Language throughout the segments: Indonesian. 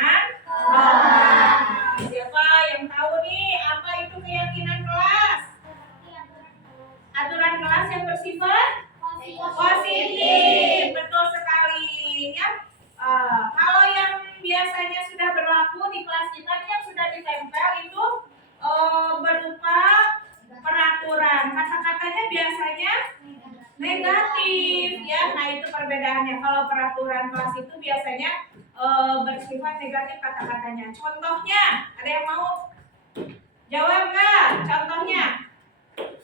keyakinan kelas. Siapa yang tahu nih apa itu keyakinan kelas? Aturan kelas yang bersifat positif. Betul sekali ya. Kalau yang biasanya sudah berlaku di kelas kita nih yang sudah ditempel itu berupa peraturan. Kata-katanya biasanya negatif ya. Nah itu perbedaannya. Kalau peraturan kelas itu biasanya bersifat negatif kata-katanya. Contohnya, ada yang mau jawab nggak? Contohnya,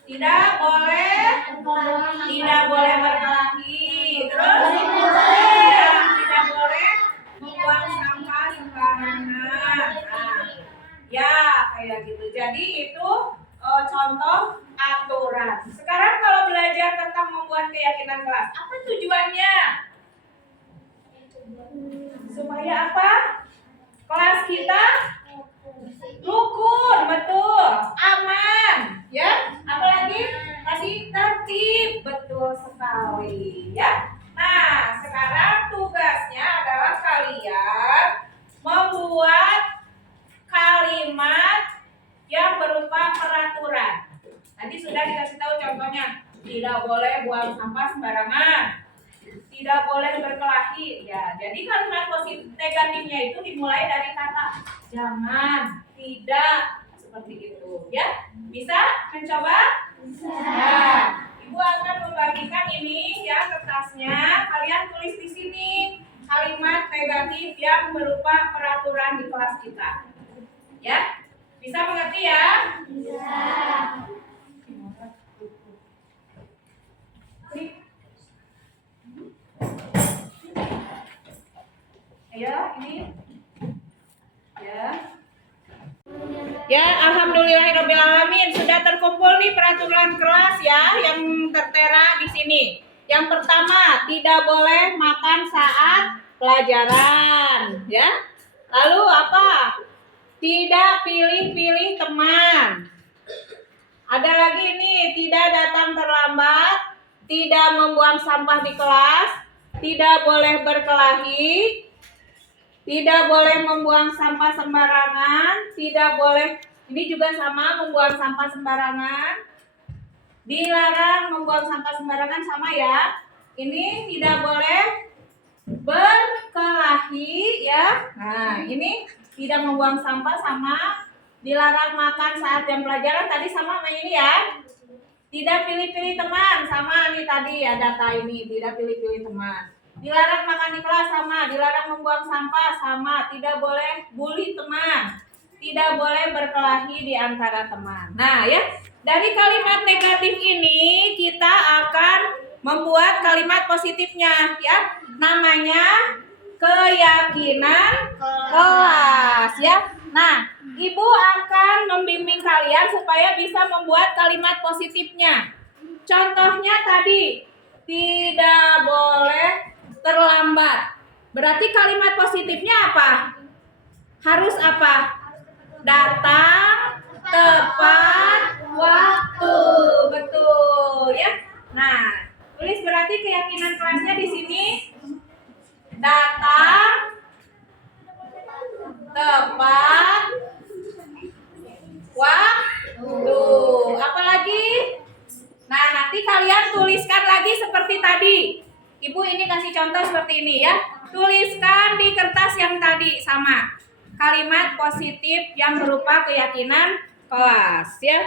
tidak boleh berkelahi. Terus tidak boleh membuang sampah sembarangan. Nah, ya kayak gitu. Jadi itu contoh aturan. Sekarang kalau belajar tentang membuat keyakinan kelas, apa tujuannya? Supaya apa? Kelas kita rukun, betul, aman, ya. Apalagi tadi tertib, betul sekali, ya. Nah, sekarang tugasnya adalah kalian membuat kalimat yang berupa peraturan. Tadi sudah dikasih tahu contohnya, tidak boleh buang sampah sembarangan, tidak boleh berkelahi. Ya, jadi kalimat positif negatifnya itu dimulai dari kata jangan, tidak, seperti itu. Ya, bisa mencoba? Bisa. Nah, Ibu akan membagikan ini ya kertasnya. Kalian tulis di sini kalimat negatif yang berupa peraturan di kelas kita. Ya, bisa mengerti ya? Bisa. Ayo, ini. Ya, alhamdulillahirobbilalamin sudah terkumpul nih peraturan kelas ya yang tertera di sini. Yang pertama, tidak boleh makan saat pelajaran, ya. Lalu apa? Tidak pilih-pilih teman. Ada lagi nih, tidak datang terlambat, tidak membuang sampah di kelas, tidak boleh berkelahi, tidak boleh membuang sampah sembarangan, tidak boleh, ini juga sama, membuang sampah sembarangan. Dilarang membuang sampah sembarangan sama ya. Ini tidak boleh berkelahi ya. Nah, ini tidak membuang sampah sama. Dilarang makan saat jam pelajaran tadi sama ini ya. Tidak pilih-pilih teman sama nih tadi ya data ini, tidak pilih-pilih teman. Dilarang makan di kelas sama, dilarang membuang sampah sama, tidak boleh bully teman, tidak boleh berkelahi di antara teman. Nah ya, dari kalimat negatif ini kita akan membuat kalimat positifnya ya. Namanya keyakinan kelas ya. Nah, Ibu akan membimbing kalian supaya bisa membuat kalimat positifnya. Contohnya tadi, tidak boleh terlambat. Berarti kalimat positifnya apa? Harus apa? Datang tepat waktu. Betul ya. Nah, tulis berarti keyakinan kelasnya di sini. Datang tepat waktu. Apalagi? Nah, nanti kalian tuliskan lagi seperti tadi. Ibu ini kasih contoh seperti ini ya. Tuliskan di kertas yang tadi sama. Kalimat positif yang berupa keyakinan kelas ya.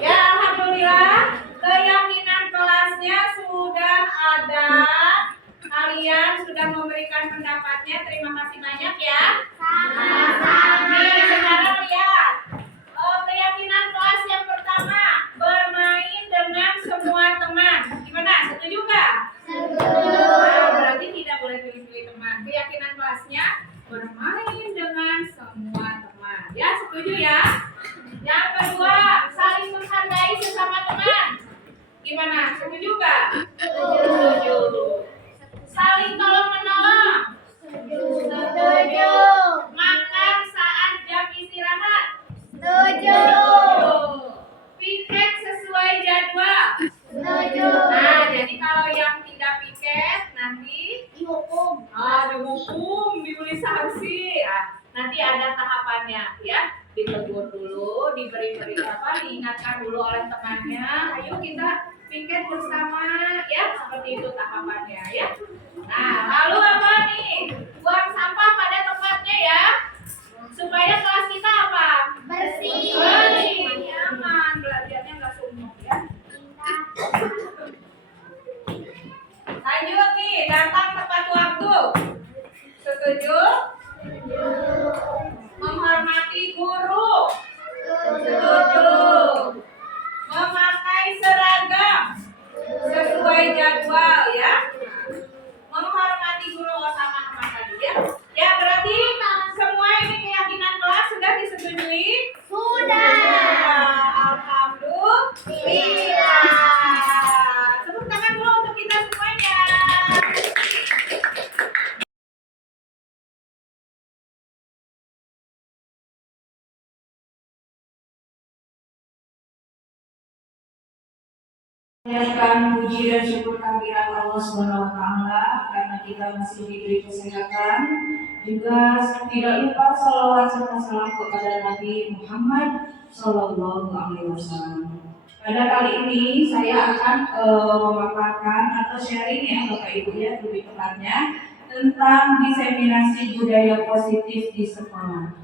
Ya, alhamdulillah keyakinan kelasnya sudah ada. Kalian sudah memberikan pendapatnya. Terima kasih banyak ya. Sama-sama. Sekarang lihat. Keyakinan kelas yang pertama, bermain dengan semua teman. Gimana? Setuju nggak? Setuju. Nah, berarti tidak boleh pilih-pilih teman. Keyakinan kelasnya bermain dengan semua teman. Ya, setuju ya? Yang kedua, saling menghargai sesama teman. Gimana? Setuju nggak? Setuju. Saling tolong menolong. Setuju. Makan saat jam istirahat. Setuju. Piket sesuai jadwal. Setuju. Nah, jadi kalau yang tidak piket nanti dihukum. Dihukum, dibeli Nanti ada tahapannya ya. Ditegur dulu, diberi diingatkan dulu oleh temannya. Ayo kita piket bersama ya, seperti itu tahapannya ya. Nah, lalu apa nih? Buang sampah pada tempatnya ya. Supaya kelas kita apa? Bersih. Bersih, nyaman, belajarnya nggak sumuk ya. Lanjut nih, datang tepat waktu. Setuju? Menghormati guru. Setuju. Memakai seragam sesuai jadwal ya. Menghormati guru sama tadi ya. Ya berarti semua ini keyakinan kelas sudah disetujui? Sudah. Alhamdulillah. Tepuk tangan dulu untuk kita semuanya. Menyanyikan puji dan syukur kehadirat Allah Subhanahu wa taala karena kita masih diberi kesehatan, juga tidak lupa salawat serta salam kepada Nabi Muhammad Sallallahu Alaihi Wasallam. Pada kali ini saya akan memaparkan atau sharing ya Bapak Ibu ya lebih tepatnya tentang diseminasi budaya positif di sekolah.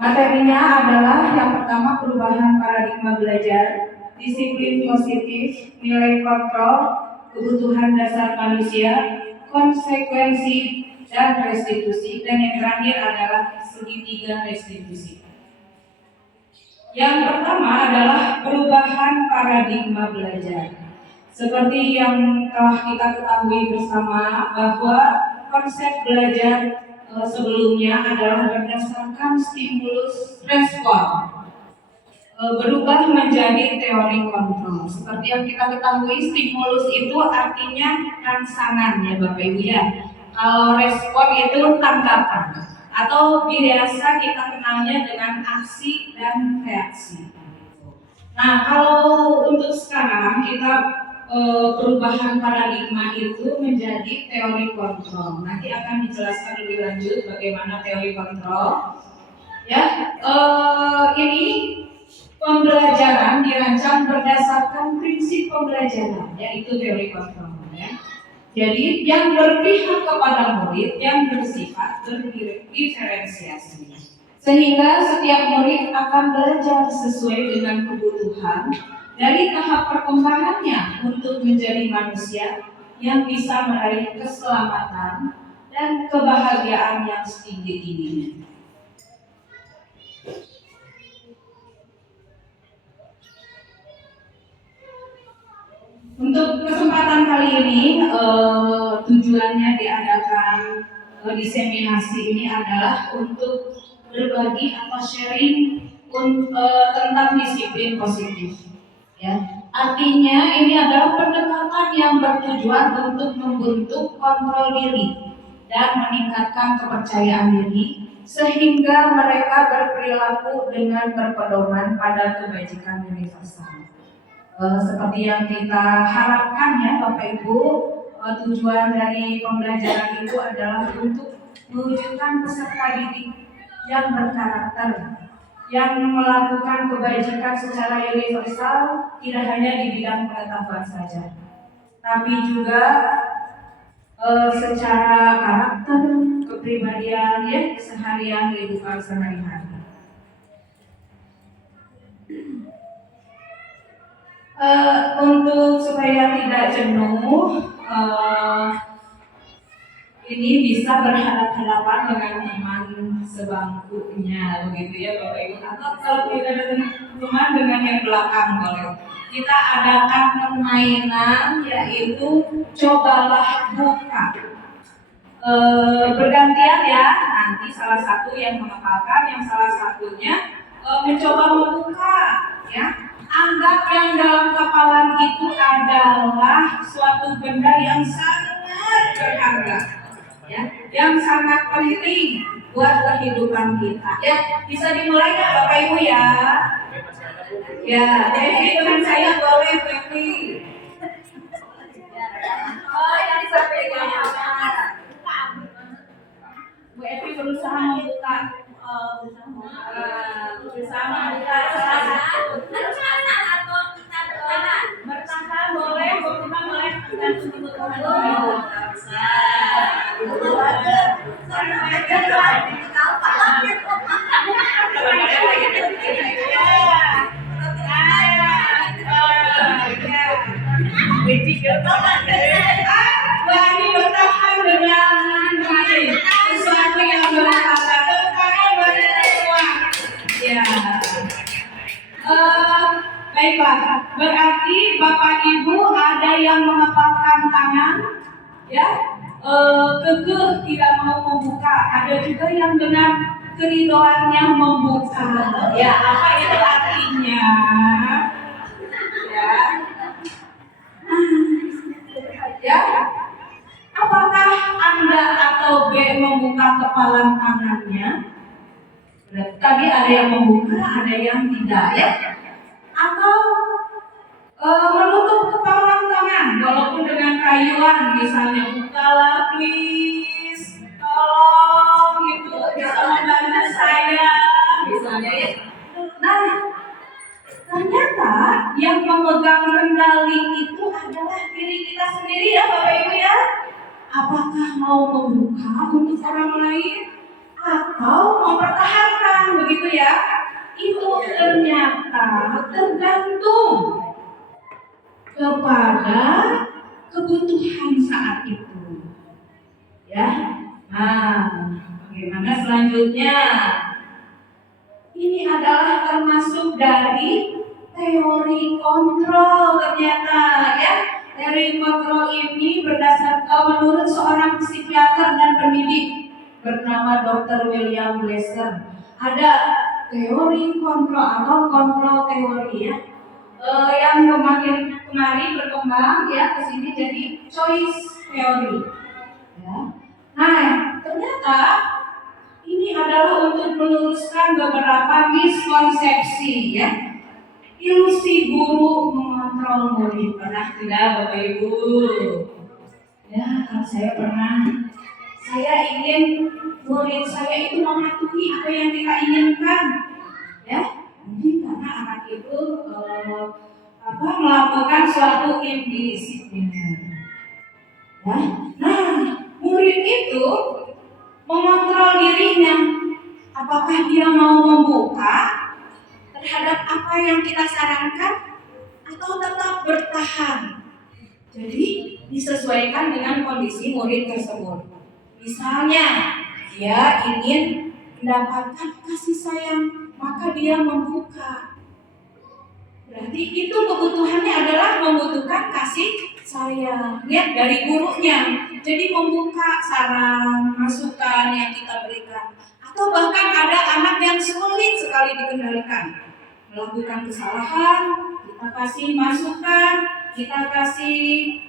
Materinya adalah yang pertama perubahan paradigma belajar, disiplin positif, nilai kontrol, kebutuhan dasar manusia, konsekuensi, dan restitusi, dan yang terakhir adalah segitiga restitusi. Yang pertama adalah perubahan paradigma belajar. Seperti yang telah kita ketahui bersama bahwa konsep belajar sebelumnya adalah berdasarkan stimulus respon, berubah menjadi teori kontrol. Seperti yang kita ketahui, stimulus itu artinya rangsangan ya Bapak Ibu ya. Kalau respon itu tanggapan atau biasa kita kenalnya dengan aksi dan reaksi. Nah, kalau untuk sekarang kita perubahan paradigma itu menjadi teori kontrol. Nanti akan dijelaskan lebih lanjut bagaimana teori kontrol. Ya, ini pembelajaran dirancang berdasarkan prinsip pembelajaran, yaitu teori kontrol. Ya. Jadi yang berpihak kepada murid yang bersifat berdiferensiasi, sehingga setiap murid akan belajar sesuai dengan kebutuhan dari tahap perkembangannya untuk menjadi manusia yang bisa meraih keselamatan dan kebahagiaan yang setinggi-tingginya. Untuk kesempatan kali ini, tujuannya diadakan diseminasi ini adalah untuk berbagi atau sharing tentang disiplin positif. Ya, artinya ini adalah pendekatan yang bertujuan untuk membentuk kontrol diri dan meningkatkan kepercayaan diri sehingga mereka berperilaku dengan berpedoman pada kebajikan universal. Seperti yang kita harapkan ya Bapak Ibu, tujuan dari pembelajaran itu adalah untuk mewujudkan peserta didik yang berkarakter, yang melakukan kebajikan secara universal, tidak hanya di bidang pengetahuan saja, tapi juga secara karakter, kepribadian, ya, keseharian kehidupan sehari-hari. Untuk supaya tidak jenuh, ini bisa berhadapan-hadapan dengan teman sebangkunya, begitu ya Bapak Ibu. Atau kalau tidak ada teman dengan yang belakang boleh. Kita adakan permainan yaitu cobalah buka. Bergantian ya, nanti salah satu yang menghafalkan, yang salah satunya mencoba membuka. Ya, anggap yang dalam kepala itu adalah suatu benda yang sangat berharga. Ya, yang sangat penting buat kehidupan kita. Ya, bisa dimulai nggak Bapak Ibu ya? Ya, jadi teman saya boleh Devi. Oh, yang disampaikan. baiklah. Berarti Bapak Ibu ada yang mengepalkan tangan, ya, kekeh tidak mau membuka. Ada juga yang dengan keridoannya membuka. Ya, apa itu artinya? Ya, ya. Apakah Anda atau B membuka kepalan tangannya? Tadi ada yang membuka, ada yang tidak, ya. Atau menutup kepalan tangan, walaupun dengan rayuan, misalnya bukalah please, tolong itu bisa membantu saya, misalnya, ya. Nah, ternyata yang memegang kendali itu adalah diri kita sendiri, ya Bapak Ibu, ya. Apakah mau membuka untuk orang lain atau mempertahankan, begitu ya? Itu ternyata tergantung kepada kebutuhan saat itu, ya. Nah, bagaimana selanjutnya? Ini adalah termasuk dari teori kontrol ternyata, ya. Teori kontrol ini berdasarkan menurut seorang psikiater dan pendidik bernama Dr. William Glasser. Ada teori kontrol atau kontrol teori, ya, yang kemarin berkembang, ya, ke sini jadi choice theory, ya. Nah, ternyata ini adalah untuk meluruskan beberapa miskonsepsi, ya. Ilusi guru mengontrol murid. Pernah tidak Bapak Ibu? Ya, kalau saya pernah. Saya ingin murid saya itu mematuhi apa yang kita inginkan, ya. Mungkin karena anak itu melakukan suatu indisipliner, ya. Nah, murid itu mengontrol dirinya. Apakah dia mau membuka terhadap apa yang kita sarankan atau tetap bertahan. Jadi disesuaikan dengan kondisi murid tersebut. Misalnya dia ingin mendapatkan kasih sayang, maka dia membuka. Berarti itu kebutuhannya adalah membutuhkan kasih sayang, ya, dari gurunya. Jadi membuka saran, masukan yang kita berikan. Atau bahkan ada anak yang sulit sekali dikendalikan, melakukan kesalahan, kita kasih masukan, kita kasih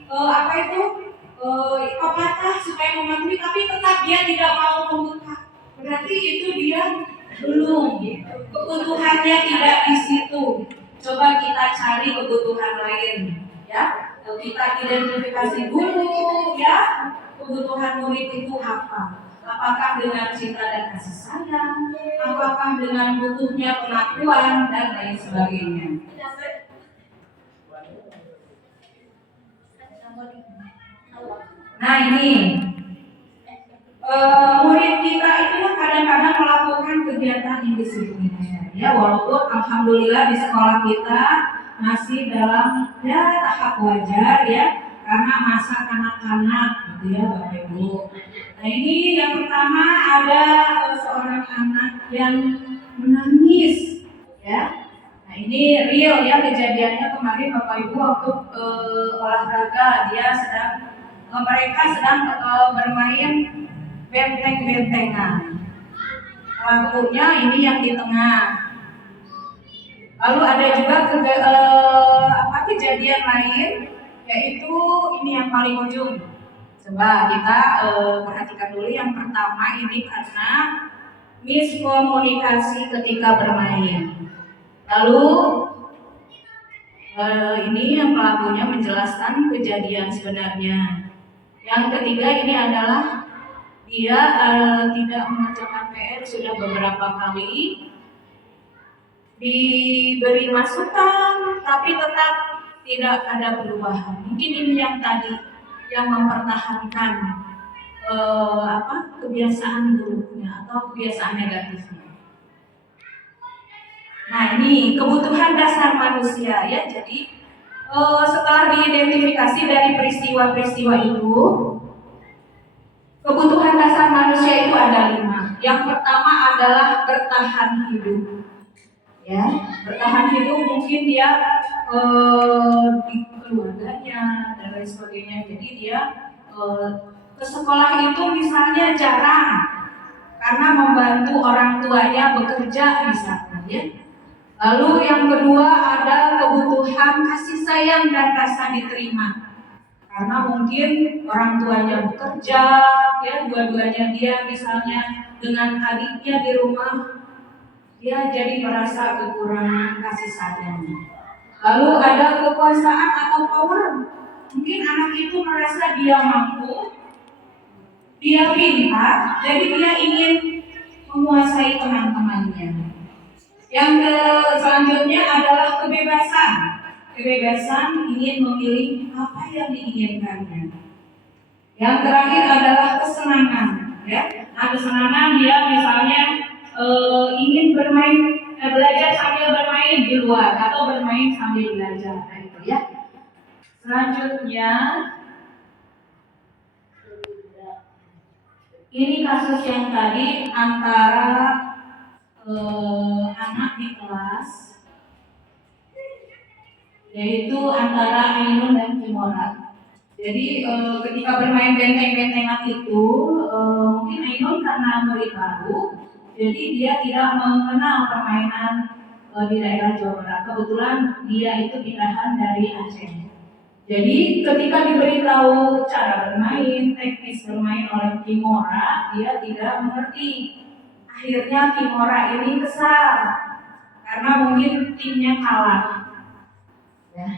pepatah supaya mematuhi, tapi tetap dia tidak mau membuka. Berarti itu dia belum, kebutuhannya tidak di situ. Coba kita cari kebutuhan lain, ya. Kita identifikasi dulu, ya, kebutuhan murid itu apa. Apakah dengan cinta dan kasih sayang, apakah dengan butuhnya pengakuan, dan lain sebagainya. Nah, ini murid kita itu kadang-kadang melakukan kegiatan indisipliner, ya, walaupun alhamdulillah di sekolah kita masih dalam, ya, tahap wajar, ya, karena masa kanak-kanak, gitu ya Bapak Ibu. Nah, ini yang pertama ada seorang anak yang menangis, ya. Nah, ini real, ya, kejadiannya kemarin Bapak Ibu waktu olahraga, mereka sedang bermain benteng-bentengan. Lampunya ini yang di tengah. Lalu ada juga kejadian lain, yaitu ini yang paling ujung. Coba kita perhatikan dulu yang pertama ini karena miskomunikasi ketika bermain. Lalu ini yang pelakunya menjelaskan kejadian sebenarnya. Yang ketiga ini adalah dia tidak mengerjakan PR sudah beberapa kali, diberi masukan tapi tetap tidak ada perubahan. Mungkin ini yang tadi yang mempertahankan kebiasaan buruknya atau kebiasaan negatifnya. Nah, ini kebutuhan dasar manusia, ya. Jadi setelah diidentifikasi dari peristiwa-peristiwa itu, kebutuhan dasar manusia itu ada 5. Yang pertama adalah bertahan hidup, ya. Bertahan hidup mungkin dia di keluarganya dan lain sebagainya. Jadi dia ke sekolah itu misalnya jarang karena membantu orang tuanya bekerja misalnya, ya. Lalu yang kedua ada kebutuhan kasih sayang dan rasa diterima. Karena mungkin orang tuanya bekerja, ya dua-duanya dia misalnya dengan adiknya di rumah, dia jadi merasa kekurangan kasih sayang. Lalu ada kekuasaan atau power. Mungkin anak itu merasa dia mampu, dia pintar, jadi dia ingin menguasai teman-temannya. Yang selanjutnya adalah kebebasan. Kebebasan ingin memilih apa yang diinginkannya. Yang terakhir adalah kesenangan. Ya, nah, kesenangan dia misalnya ingin belajar sambil bermain di luar atau bermain sambil belajar. Nah, itu ya. Selanjutnya, ini kasus yang tadi antara anak di kelas, yaitu antara Ainun dan Kimora. Jadi ketika bermain benteng-bentengan itu, mungkin Ainun karena murid baru, jadi dia tidak mengenal permainan di daerah Jawa Barat. Kebetulan dia itu pindahan dari Aceh. Jadi ketika diberitahu cara bermain, teknis bermain oleh Kimora, dia tidak mengerti. Akhirnya Kimora ini kesal karena mungkin timnya kalah. Ya.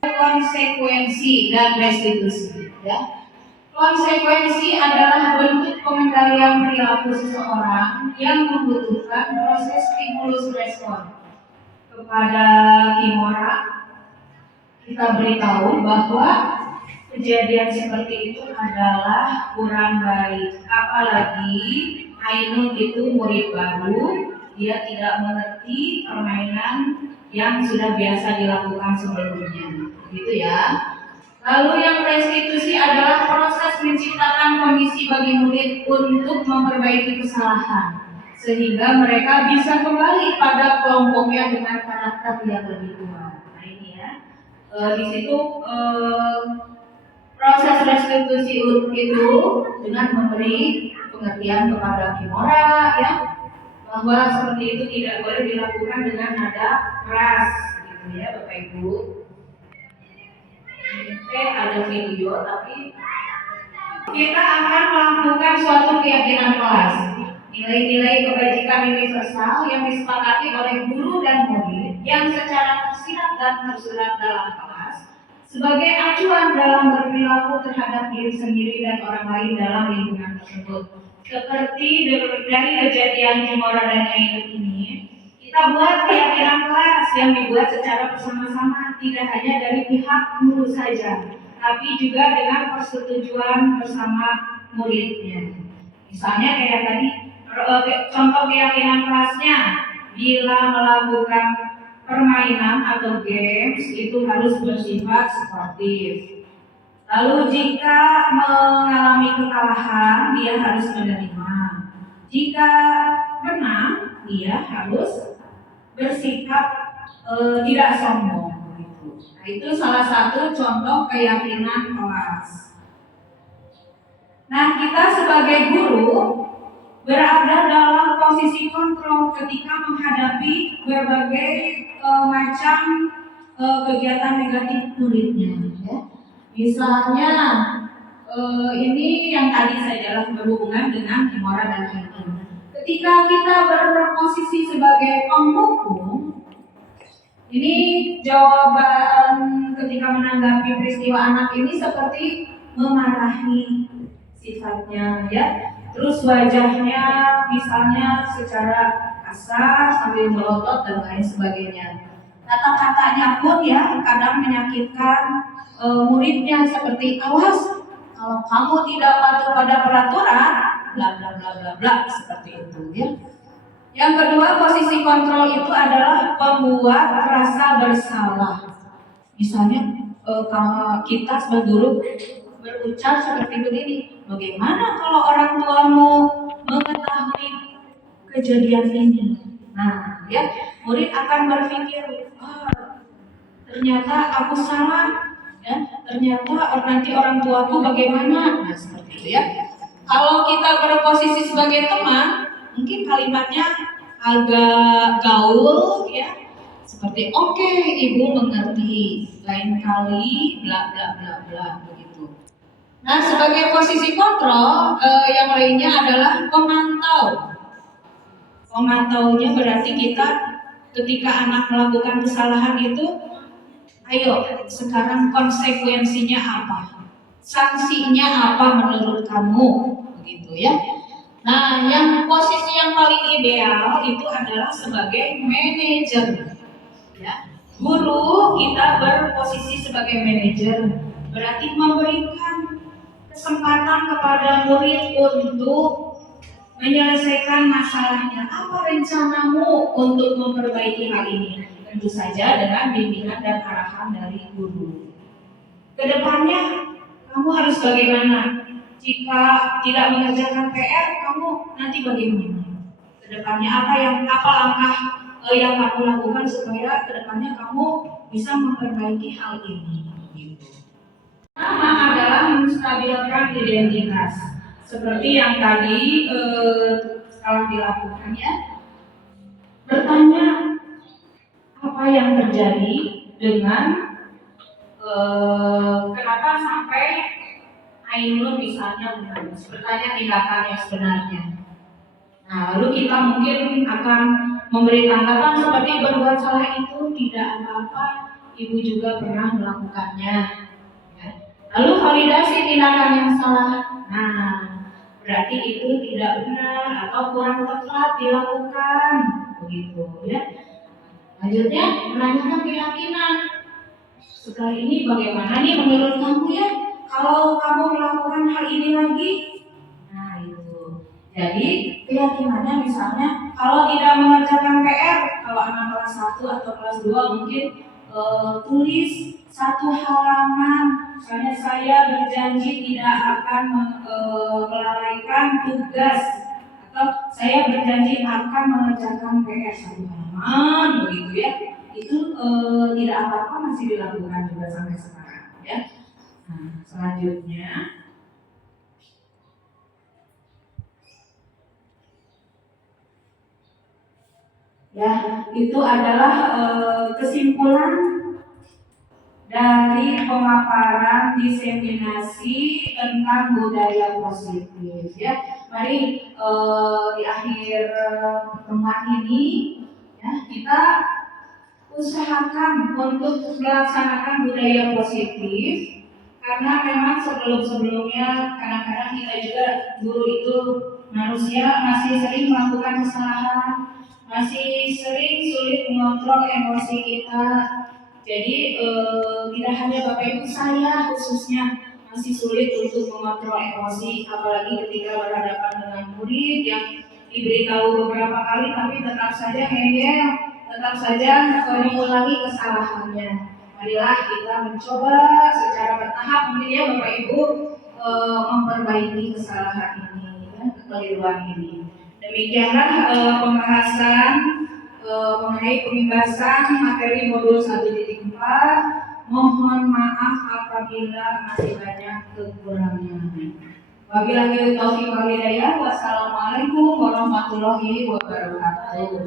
Konsekuensi dan restitusi. Ya. Konsekuensi adalah bentuk pengendalian perilaku seseorang yang membutuhkan proses stimulus respon. Kepada Kimora, kita beritahu bahwa kejadian seperti itu adalah kurang baik. Apalagi Ainun itu murid baru, dia tidak mengerti permainan yang sudah biasa dilakukan sebelumnya. Gitu ya. Lalu yang restitusi adalah proses menciptakan kondisi bagi murid untuk memperbaiki kesalahan, sehingga mereka bisa kembali pada kelompoknya dengan karakter yang lebih kuat. Nah ini ya, di situ proses restitusi itu dengan memberi pengertian kepada Kimora, ya, bahwa seperti itu tidak boleh dilakukan dengan nada keras, gitu ya Bapak Ibu. Ada video, tapi kita akan melakukan suatu keyakinan kelas. Nilai-nilai kebajikan universal yang disepakati oleh guru dan murid yang secara tersirat dan tersurat dalam kelas sebagai acuan dalam berperilaku terhadap diri sendiri dan orang lain dalam lingkungan tersebut. Seperti dari kejadian Kimora dan Ainun ini, kita buat keyakinan kelas yang dibuat secara bersama-sama, tidak hanya dari pihak guru saja, tapi juga dengan persetujuan bersama muridnya. Misalnya kayak tadi, contoh keyakinan kelasnya, bila melakukan permainan atau games itu harus bersifat sportif. Lalu jika mengalami kekalahan, dia harus menerima. Jika menang, dia harus bersikap tidak sombong. Nah, itu salah satu contoh keyakinan kelas. Nah, kita sebagai guru berada dalam posisi kontrol ketika menghadapi berbagai macam kegiatan negatif muridnya. Ya. Misalnya ini yang tadi saja berhubungan dengan Kimora dan Ainun. Ketika kita berposisi sebagai penghukum, ini jawaban ketika menanggapi peristiwa anak ini seperti memarahi sifatnya, ya. Terus wajahnya misalnya secara kasar sambil melotot dan lain sebagainya. Kata-katanya pun ya kadang menyakitkan muridnya, seperti awas kalau kamu tidak patuh pada peraturan, bla bla bla bla bla, seperti itu ya. Yang kedua, posisi kontrol itu adalah membuat rasa bersalah. Misalnya kita sebagai guru berucap seperti begini, bagaimana kalau orang tuamu mengetahui kejadian ini? Nah, ya, murid akan berpikir, ternyata aku salah, ya, ternyata nanti orang tuaku bagaimana? Nah, seperti itu ya. Kalau kita berposisi sebagai teman, mungkin kalimatnya agak gaul, ya, seperti oke, ibu mengerti, lain kali, bla bla bla bla begitu. Nah, sebagai posisi kontrol, yang lainnya adalah pemantau. Memantaunya berarti kita ketika anak melakukan kesalahan itu, ayo sekarang konsekuensinya apa? Sanksinya apa menurut kamu? Begitu ya. Nah, yang posisi yang paling ideal itu adalah sebagai manajer. Ya. Guru kita berposisi sebagai manajer, berarti memberikan kesempatan kepada murid untuk menyelesaikan masalahnya. Apa rencanamu untuk memperbaiki hal ini? Tentu saja dengan bimbingan dan arahan dari guru. Kedepannya kamu harus bagaimana? Jika tidak mengerjakan PR, kamu nanti bagaimana? Kedepannya apa langkah yang kamu lakukan supaya kedepannya kamu bisa memperbaiki hal ini? Gitu. Pertama adalah menstabilkan identitas. Seperti yang tadi telah dilakukan ya. Bertanya apa yang terjadi dengan kenapa sampai Ainun misalnya menangis. Bertanya tindakan yang sebenarnya. Nah, lalu kita mungkin akan memberi tanggapan seperti berbuat salah itu tidak apa-apa, ibu juga pernah melakukannya. Ya. Lalu validasi tindakan yang salah. Nah, berarti itu tidak benar atau kurang tepat dilakukan, begitu ya. Lanjutnya menanyakan keyakinan. Setelah ini bagaimana nih menurut kamu ya? Kalau kamu melakukan hal ini lagi, nah itu. Jadi keyakinannya misalnya kalau tidak mengerjakan PR, kalau anak kelas 1 atau kelas 2 mungkin tulis 1 halaman. Misalnya saya berjanji tidak akan melalaikan tugas, atau saya berjanji akan mengerjakan PR 1 halaman, begitu ya. Itu tidak apa-apa, masih dilakukan juga sampai sekarang ya. Nah, selanjutnya ya, itu adalah kesimpulan dari pemaparan diseminasi tentang budaya positif ya. Mari di akhir pertemuan ini ya, kita usahakan untuk melaksanakan budaya positif, karena memang sebelum-sebelumnya kadang-kadang kita juga guru itu manusia masih sering melakukan kesalahan, masih sering sulit mengontrol emosi kita. Jadi tidak hanya Bapak Ibu, saya khususnya masih sulit untuk mengontrol emosi, apalagi ketika berhadapan dengan murid yang diberitahu beberapa kali tapi tetap saja ngeyel, tetap saja mengulangi kesalahannya. Marilah kita mencoba secara bertahap mungkin ya Bapak Ibu memperbaiki kesalahan ini, ya, kekeliruan ini. Demikianlah pembahasan mengenai pembahasan materi modul 1.4. Mohon maaf apabila masih banyak kekurangan. Wabillahi taufiq wal hidayah. Wassalamualaikum warahmatullahi wabarakatuh.